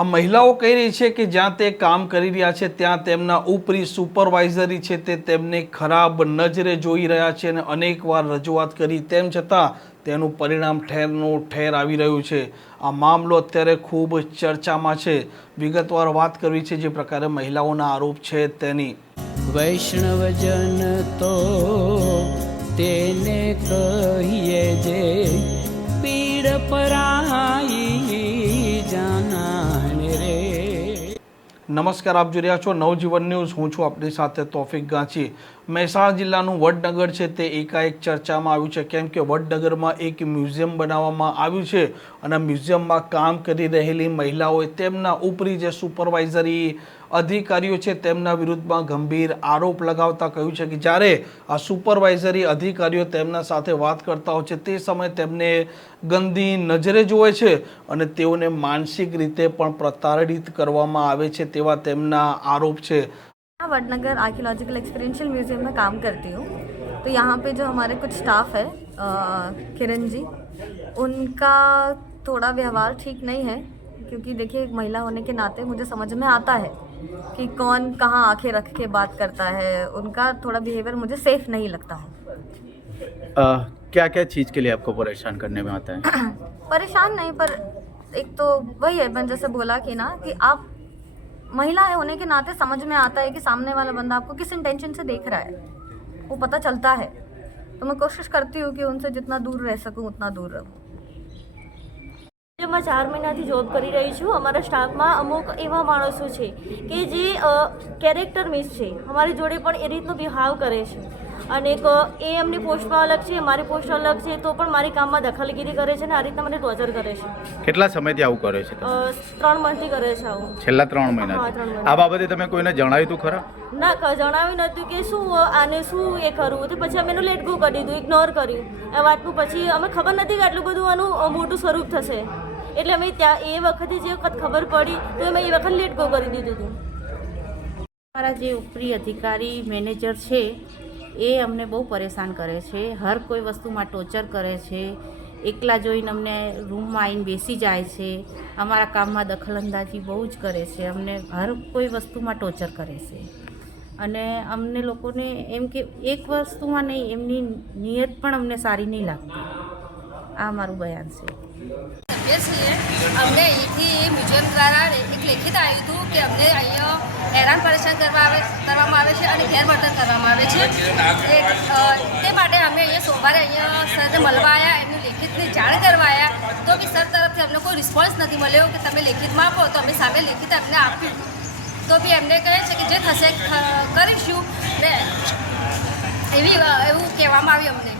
આ મહિલાઓ કહી રહી છે કે જ્યાં તે કામ કરી રહ્યા છે, ત્યાં તેમના ઉપરી સુપરવાઇઝરી છે તે તેમને ખરાબ નજરે જોઈ રહ્યા છે અને અનેકવાર રજૂઆત કરી. તેમ છતાં તેનું પરિણામ ઠેરનું ઠેર આવી રહ્યું છે. આ મામલો અત્યારે ખૂબ ચર્ચામાં છે. વિગતવાર વાત કરવી છે જે પ્રકારે મહિલાઓના આરોપ છે તેની. વૈષ્ણવજન તો તેને કહીએ જે પીડ પરાઈ નમસ્કાર આપ જોઈ રહ્યા છો નવજીવન ન્યૂઝ. હું છું આપની સાથે તોફિક ગાંચી. મહેસાણા જિલ્લાનું વડનગર છે તે એકાએક ચર્ચામાં આવ્યું છે. કેમ કે વડનગરમાં એક મ્યુઝિયમ બનાવવામાં આવ્યું છે અને મ્યુઝિયમમાં કામ કરી રહેલી મહિલાઓએ તેમના ઉપરી જે સુપરવાઇઝરી અધિકારીઓ છે તેમના વિરુદ્ધમાં ગંભીર આરોપ લગાવતા કહ્યું છે કે જ્યારે આ સુપરવાઇઝરી અધિકારીઓ તેમના સાથે વાત કરતા હોય છે, તે સમયે તેમને ગંદી નજરે જોવે છે અને તેઓને માનસિક રીતે પણ પ્રતાડિત કરવામાં આવે છે તેવા તેમના આરોપ છે. वडनगर आर्कियोलॉजिकल एक्सपीरियंशियल म्यूज़ियम में काम करती हूँ। तो यहाँ पे जो हमारे कुछ स्टाफ है किरण जी उनका थोड़ा व्यवहार ठीक नहीं है क्योंकि देखिए एक महिला होने के नाते मुझे समझ में आता है कि कौन कहाँ आँखें रख के बात करता है। उनका थोड़ा बिहेवियर मुझे सेफ़ नहीं लगता है। आ, क्या क्या चीज़ के लिए आपको परेशान करने में आता है? परेशान नहीं पर एक तो वही है मैंने जैसे बोला कि ना कि आप महिला है होने के नाते समझ में आता है कि सामने वाला बंदा आपको किस इंटेंशन से देख रहा है वो पता चलता है तो मैं कोशिश करती हूँ कि उनसे जितना दूर रह सकूँ उतना दूर रहूँ જેમાં ચાર મહિનાથી જોબ કરી રહી છું અમારા સ્ટાફમાં અમુક એવા માણસો છે કે જે કેરેક્ટર મિસ છે અમારી જોડે પણ એ રીતનો બિહાવ કરે છે અને એક, એ એમની પોસ્ટમાં અલગ છે મારી પોસ્ટ અલગ છે તો પણ મારી કામમાં દખલગીરી કરે છે ને આ રીતના મને ટોર્ચર કરે છે. કેટલા સમયથી આવું કરે છે ત્રણ મંથથી કરે છે આવું. છેલ્લા ત્રણ મહિના. આ બાબતે તમે કોઈને જણાવ્યું હતું ખરા? ના ક- જણાવ્યું નહોતું કે શું આને શું એ કરવું તો પછી અમે એનું લેટ ગો કરી દીધું ઇગ્નોર કર્યું. એ વાતનું પછી અમે ખબર નથી કે આટલું બધું આનું મોટું સ્વરૂપ થશે. એટલે અમે ત્યાં એ વખતે જે વખત ખબર પડી તો અમે એ વખત લેટ ગો કરી દીધું હતું મારા જે ઉપરી અધિકારી મેનેજર છે એ અમને બહુ પરેશાન કરે છે. હર કોઈ વસ્તુમાં ટોર્ચર કરે છે. એકલા જોઈને અમને રૂમમાં આવીને બેસી જાય છે. અમારા કામમાં દખલંદાજી બહુ જ કરે છે. અમને હર કોઈ વસ્તુમાં ટોર્ચર કરે છે. અને અમને લોકોને એમ કે એક વસ્તુમાં નહીં, એમની નિયત પણ અમને સારી નહીં લાગતી. આ મારું બયાન છે. કરીએ છીએ, અમને અહીંથી મ્યુઝિયમ દ્વારા એક લેખિત આવ્યું હતું કે અમને અહીંયા હેરાન પરેશાન કરવા આવે, કરવામાં આવે છે અને ગેરવર્તન કરવામાં આવે છે. તે માટે અમે અહીંયા સોમવારે અહીંયા સરને મળવા આવ્યા એમની લેખિતની જાણ કરવા આવ્યા તો બી સર તરફથી અમને કોઈ રિસ્પોન્સ નથી મળ્યો કે તમે લેખિતમાં આપો, તો અમે સામે લેખિત અમને આપ્યું. તો બી એમને કહે છે કે જે થશે કરીશું. ને એવી એવું કહેવામાં આવ્યું અમને.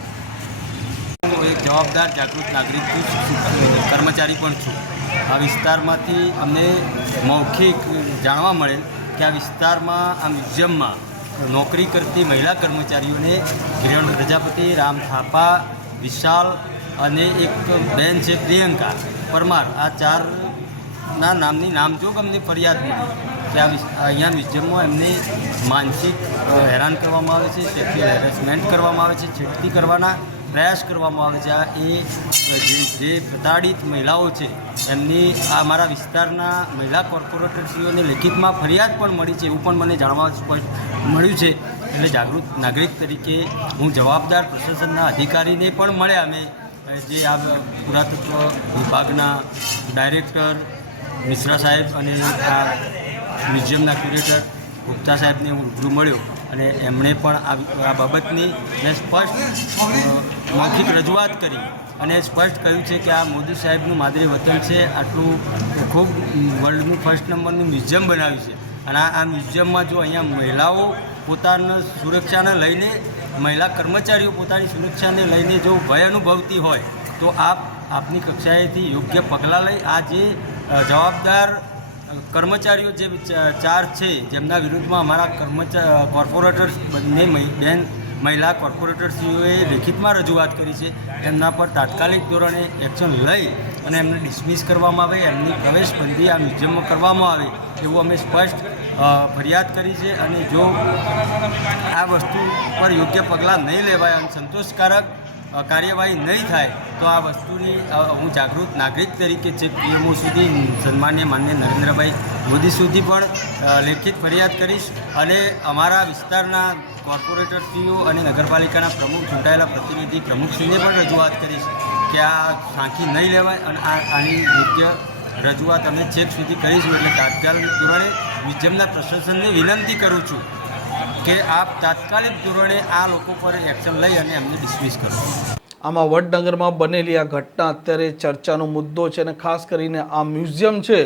હું એક જવાબદાર, જાગૃત નાગરિક છું કર્મચારી પણ છું. આ વિસ્તારમાંથી અમને મૌખિક જાણવા મળેલ કે આ વિસ્તારમાં, આ મ્યુઝિયમમાં નોકરી કરતી મહિલા કર્મચારીઓને કિરણ પ્રજાપતિ રામ થાપા, વિશાલ અને એક બેન છે પ્રિયંકા પરમાર. આ ચારના નામની નામજોગ અમને ફરિયાદ મળી કે આ અહીંયા મ્યુઝિયમમાં એમને માનસિક હેરાન કરવામાં આવે છે સેક્સ્યુઅલ હેરેસમેન્ટ કરવામાં આવે છે, છેડતી કરવાના પ્રયાસ કરવામાં આવે છે. આ એ જે પ્રતાડિત મહિલાઓ છે, એમની આ મારા વિસ્તારના મહિલા કોર્પોરેટરશ્રીઓને લેખિતમાં ફરિયાદ પણ મળી છે, એવું પણ મને જાણવા સ્પષ્ટ મળ્યું છે. એટલે જાગૃત નાગરિક તરીકે હું જવાબદાર પ્રશાસનના અધિકારીને પણ મળ્યા. અમે જે આ પુરાતત્વ વિભાગના ડાયરેક્ટર મિશ્રા સાહેબ અને આ મ્યુઝિયમના ક્યુરેટર ગુપ્તા સાહેબને હું રૂબરૂ મળ્યો. અને એમણે પણ આ બાબતની મેં સ્પષ્ટ મૌખિક રજૂઆત કરી અને સ્પષ્ટ કહ્યું છે કે આ મોદી સાહેબનું માદરી વતન છે. આટલું ખૂબ વર્લ્ડનું ફર્સ્ટ નંબરનું મ્યુઝિયમ બનાવ્યું છે. અને આ મ્યુઝિયમમાં જો અહીંયા મહિલાઓ પોતાના સુરક્ષાને લઈને, મહિલા કર્મચારીઓ પોતાની સુરક્ષાને લઈને જો ભય અનુભવતી હોય, તો આપ આપની કક્ષાએથી યોગ્ય પગલાં લઈ. આ જે જવાબદાર કર્મચારીઓ જે ચાર છે, જેમના વિરુદ્ધમાં અમારા કર્મચાર કોર્પોરેટર્સ બંને બેન મહિલા કોર્પોરેટરશ્રીઓએ લેખિતમાં રજૂઆત કરી છે. એમના પર તાત્કાલિક ધોરણે એક્શન લઈ અને એમને ડિસમિસ કરવામાં આવે, એમની પ્રવેશબંધી આ મ્યુઝિયમમાં કરવામાં આવે એવું અમે સ્પષ્ટ ફરિયાદ કરી છે અને જો આ વસ્તુ પર યોગ્ય પગલાં નહીં લેવાય અને સંતોષકારક કાર્યવાહી નહીં થાય તો આ વસ્તુની હું જાગૃત નાગરિક તરીકે જે પીએમઓ સુધી સન્માન્ય માન્ય નરેન્દ્રભાઈ મોદી સુધી પણ લેખિત ફરિયાદ કરીશ અને અમારા વિસ્તારના કોર્પોરેટરશ્રીઓ અને નગરપાલિકાના પ્રમુખ ચૂંટાયેલા પ્રતિનિધિ પ્રમુખશ્રીને પણ રજૂઆત કરીશ કે આ સાંખી નહીં લેવાય અને આ, આની યોગ્ય રજૂઆત અમે ચેક સુધી કરીશું એટલે તાત્કાલિક ધોરણે મ્યુઝિયમના પ્રશાસનને વિનંતી કરું છું કે આપ તાત્કાલિક ધોરણે આ લોકો પર એક્શન લઈ અને એમને ડિસમિસ કરો. આમાં વડનગરમાં બનેલી આ ઘટના અત્યારે ચર્ચાનો મુદ્દો છે અને ખાસ કરીને આ મ્યુઝિયમ છે.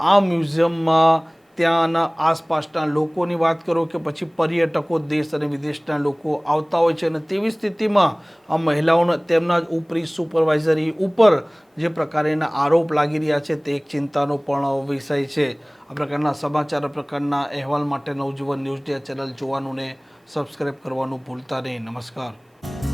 આ મ્યુઝિયમમાં ત્યાંના આસપાસના લોકોની વાત કરો કે પછી પર્યટકો દેશ અને વિદેશના લોકો આવતા હોય છે અને તેવી સ્થિતિમાં આ મહિલાઓના તેમના જ ઉપરી સુપરવાઇઝરી ઉપર જે પ્રકારેના આરોપ લાગી રહ્યા છે તે એક ચિંતાનો પણ વિષય છે. આ પ્રકારના સમાચાર પ્રકારના અહેવાલ માટે નવજીવન ન્યૂઝ ડે ચેનલ જોવાનું ને સબસ્ક્રાઈબ કરવાનું ભૂલતા નહીં. નમસ્કાર.